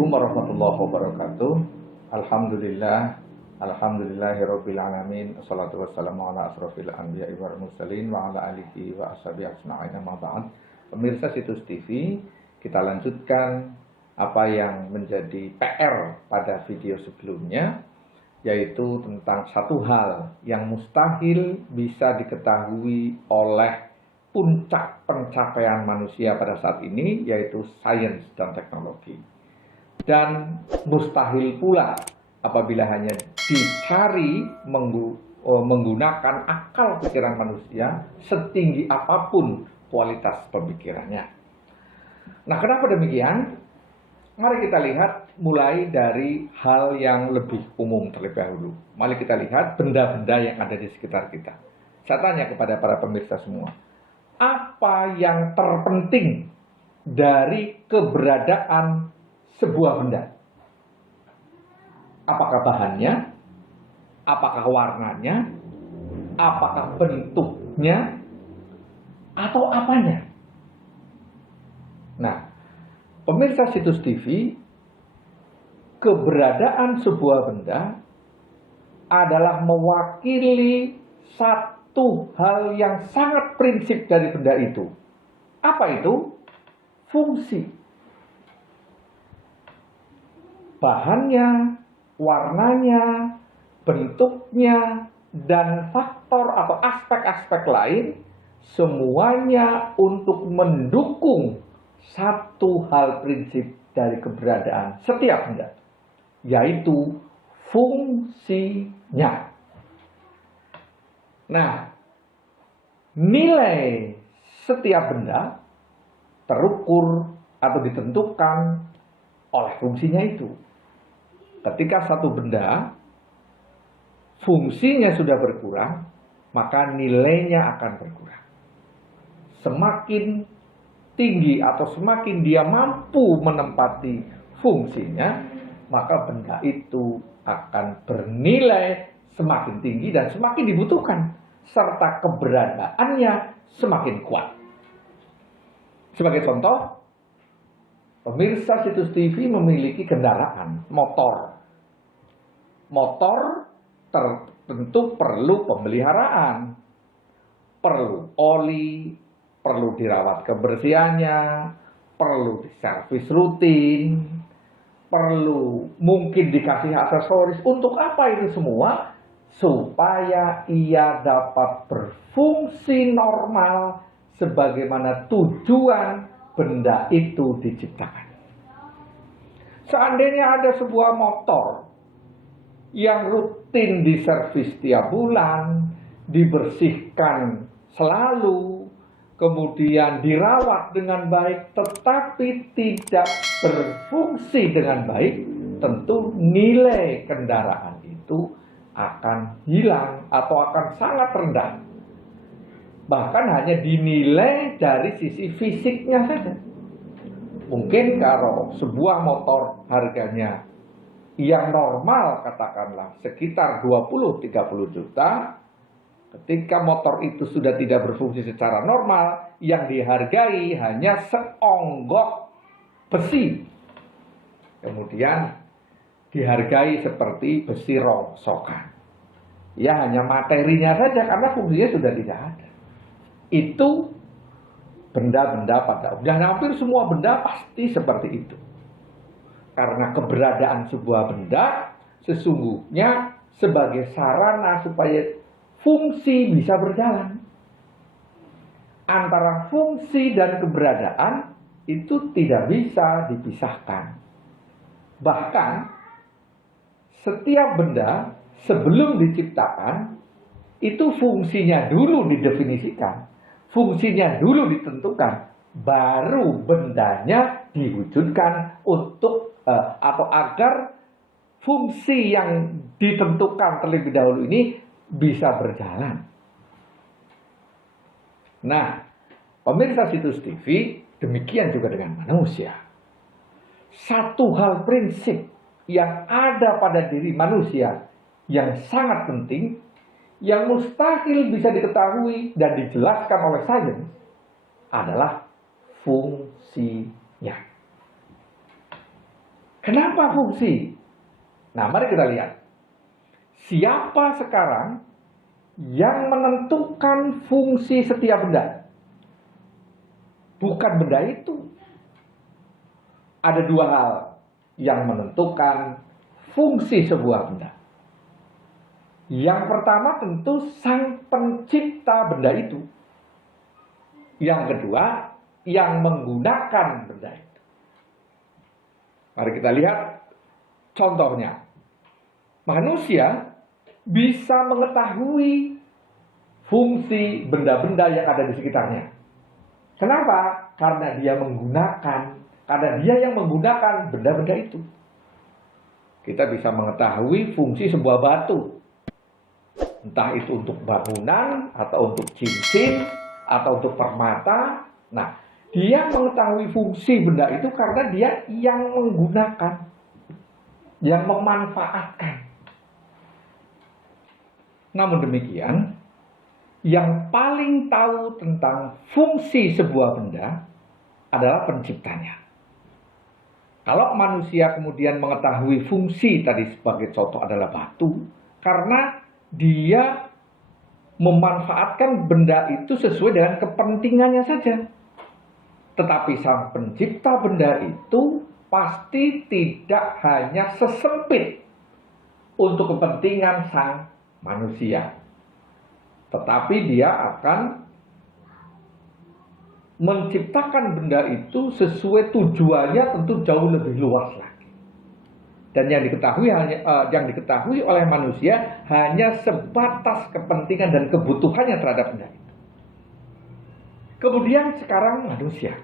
Assalamualaikum warahmatullahi wabarakatuh. Alhamdulillahirabbil alamin. Wassalatu wassalamu ala asrofil anbiya'i wal mursalin wa ala alihi wa ashabihi ajma'in. Amma ba'd. Pemirsa Situs TV, kita lanjutkan apa yang menjadi PR pada video sebelumnya, yaitu tentang satu hal yang mustahil bisa diketahui oleh puncak pencapaian manusia pada saat ini, yaitu sains dan teknologi. Dan mustahil pula apabila hanya dicari menggunakan akal pikiran manusia setinggi apapun kualitas pemikirannya. Nah, kenapa demikian? Mari kita lihat mulai dari hal yang lebih umum terlebih dahulu. Mari kita lihat benda-benda yang ada di sekitar kita. Saya tanya kepada para pemirsa semua, apa yang terpenting dari keberadaan sebuah benda? Apakah bahannya? Apakah warnanya? Apakah bentuknya? Atau apanya? Nah, pemirsa Situs TV, keberadaan sebuah benda adalah mewakili satu hal yang sangat prinsip dari benda itu. Apa itu? Fungsi. Bahannya, warnanya, bentuknya, dan faktor atau aspek-aspek lain, semuanya untuk mendukung satu hal prinsip dari keberadaan setiap benda, yaitu fungsinya. Nah, nilai setiap benda terukur atau ditentukan oleh fungsinya itu. Ketika satu benda fungsinya sudah berkurang, maka nilainya akan berkurang. Semakin tinggi atau semakin dia mampu menempati fungsinya, maka benda itu akan bernilai semakin tinggi dan semakin dibutuhkan, serta keberadaannya semakin kuat. Sebagai contoh, pemirsa Situs TV memiliki kendaraan motor. Motor tentu perlu pemeliharaan, perlu oli, perlu dirawat kebersihannya, perlu diservis rutin, perlu mungkin dikasih aksesoris. Untuk apa itu semua? Supaya ia dapat berfungsi normal sebagaimana tujuan benda itu diciptakan. Seandainya ada sebuah motor yang rutin diservis tiap bulan, dibersihkan selalu, kemudian dirawat dengan baik, tetapi tidak berfungsi dengan baik, tentu nilai kendaraan itu akan hilang atau akan sangat rendah. Bahkan hanya dinilai dari sisi fisiknya saja. Mungkin kalau sebuah motor harganya yang normal katakanlah sekitar 20-30 juta, ketika motor itu sudah tidak berfungsi secara normal, yang dihargai hanya seonggok besi. Kemudian dihargai seperti besi rongsokan. Ya hanya materinya saja karena fungsinya sudah tidak ada. Itu benda-benda pada umumnya, hampir semua benda pasti seperti itu. Karena keberadaan sebuah benda sesungguhnya sebagai sarana supaya fungsi bisa berjalan. Antara fungsi dan keberadaan itu tidak bisa dipisahkan. Bahkan setiap benda sebelum diciptakan itu fungsinya dulu didefinisikan, fungsinya dulu ditentukan, baru bendanya diwujudkan untuk atau agar fungsi yang ditentukan terlebih dahulu ini bisa berjalan. Nah, pemirsa Situs TV, demikian juga dengan manusia. Satu hal prinsip yang ada pada diri manusia yang sangat penting, yang mustahil bisa diketahui dan dijelaskan oleh sains, adalah fungsinya. Kenapa fungsi? Nah, mari kita lihat. Siapa sekarang yang menentukan fungsi setiap benda? Bukan benda itu. Ada dua hal yang menentukan fungsi sebuah benda. Yang pertama tentu sang pencipta benda itu. Yang kedua, yang menggunakan benda itu. Mari kita lihat contohnya. Manusia bisa mengetahui fungsi benda-benda yang ada di sekitarnya. Kenapa? Karena dia yang menggunakan benda-benda itu. Kita bisa mengetahui fungsi sebuah batu. Entah itu untuk bangunan, atau untuk cincin, atau untuk permata. Nah, dia mengetahui fungsi benda itu karena dia yang menggunakan, yang memanfaatkan. Namun demikian, yang paling tahu tentang fungsi sebuah benda adalah penciptanya. Kalau manusia kemudian mengetahui fungsi tadi sebagai contoh adalah batu, karena dia memanfaatkan benda itu sesuai dengan kepentingannya saja. Tetapi sang pencipta benda itu pasti tidak hanya sesempit untuk kepentingan sang manusia. Tetapi dia akan menciptakan benda itu sesuai tujuannya tentu jauh lebih luas lagi. Dan yang diketahui oleh manusia hanya sebatas kepentingan dan kebutuhannya terhadap benda itu. Kemudian sekarang manusia.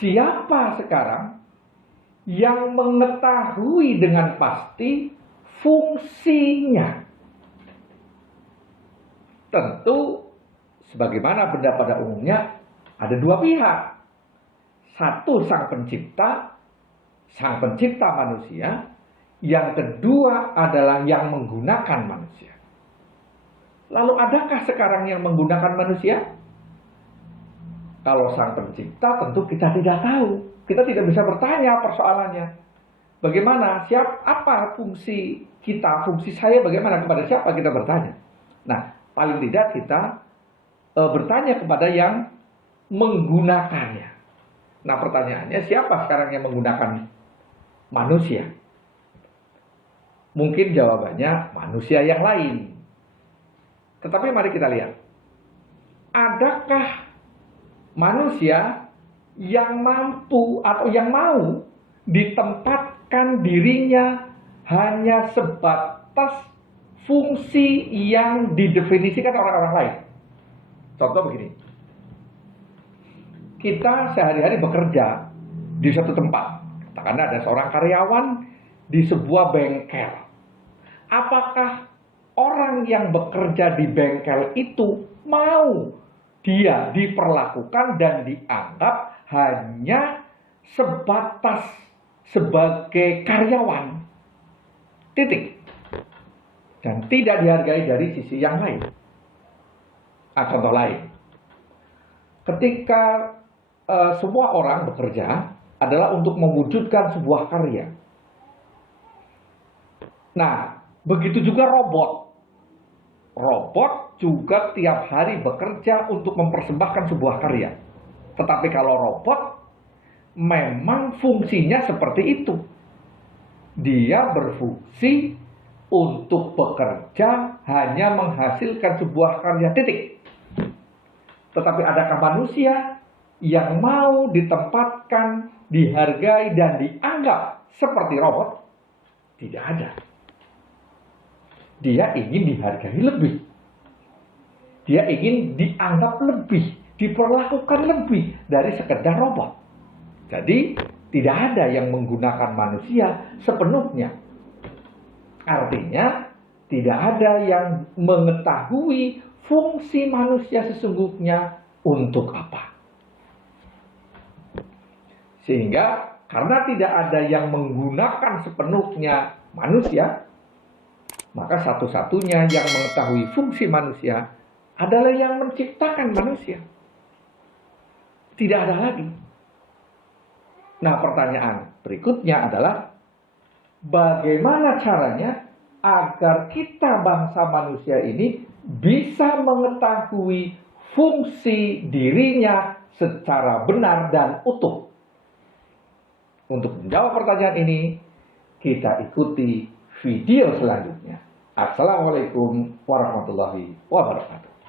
Siapa sekarang yang mengetahui dengan pasti fungsinya? Tentu sebagaimana benda pada umumnya ada dua pihak. Satu sang pencipta manusia, yang kedua adalah yang menggunakan manusia. Lalu adakah sekarang yang menggunakan manusia? Kalau sang pencipta tentu kita tidak tahu. Kita tidak bisa bertanya persoalannya. Bagaimana? Apa fungsi kita? Fungsi saya bagaimana? Kepada siapa kita bertanya? Nah, paling tidak kita bertanya kepada yang menggunakannya. Nah, pertanyaannya, siapa sekarang yang menggunakan manusia? Mungkin jawabannya manusia yang lain. Tetapi mari kita lihat. Adakah manusia yang mampu atau yang mau ditempatkan dirinya hanya sebatas fungsi yang didefinisikan oleh orang lain? Contoh begini. Kita sehari-hari bekerja di suatu tempat. Katakanlah ada seorang karyawan di sebuah bengkel. Apakah orang yang bekerja di bengkel itu mau dia diperlakukan dan dianggap hanya sebatas sebagai karyawan? Titik. Dan tidak dihargai dari sisi yang lain. Contoh lain. Ketika semua orang bekerja adalah untuk mewujudkan sebuah karya. Nah, begitu juga robot. Robot juga tiap hari bekerja untuk mempersembahkan sebuah karya. Tetapi kalau robot, memang fungsinya seperti itu. Dia berfungsi untuk bekerja hanya menghasilkan sebuah karya, titik. Tetapi adakah manusia yang mau ditempatkan, dihargai, dan dianggap seperti robot? Tidak ada. Dia ingin dihargai lebih. Dia ingin dianggap lebih, diperlakukan lebih dari sekedar robot. Jadi, tidak ada yang menggunakan manusia sepenuhnya. Artinya, tidak ada yang mengetahui fungsi manusia sesungguhnya untuk apa. Sehingga karena tidak ada yang menggunakan sepenuhnya manusia, maka satu-satunya yang mengetahui fungsi manusia adalah yang menciptakan manusia. Tidak ada lagi. Nah, pertanyaan berikutnya adalah bagaimana caranya agar kita bangsa manusia ini bisa mengetahui fungsi dirinya secara benar dan utuh. Untuk menjawab pertanyaan ini, kita ikuti video selanjutnya. Assalamualaikum warahmatullahi wabarakatuh.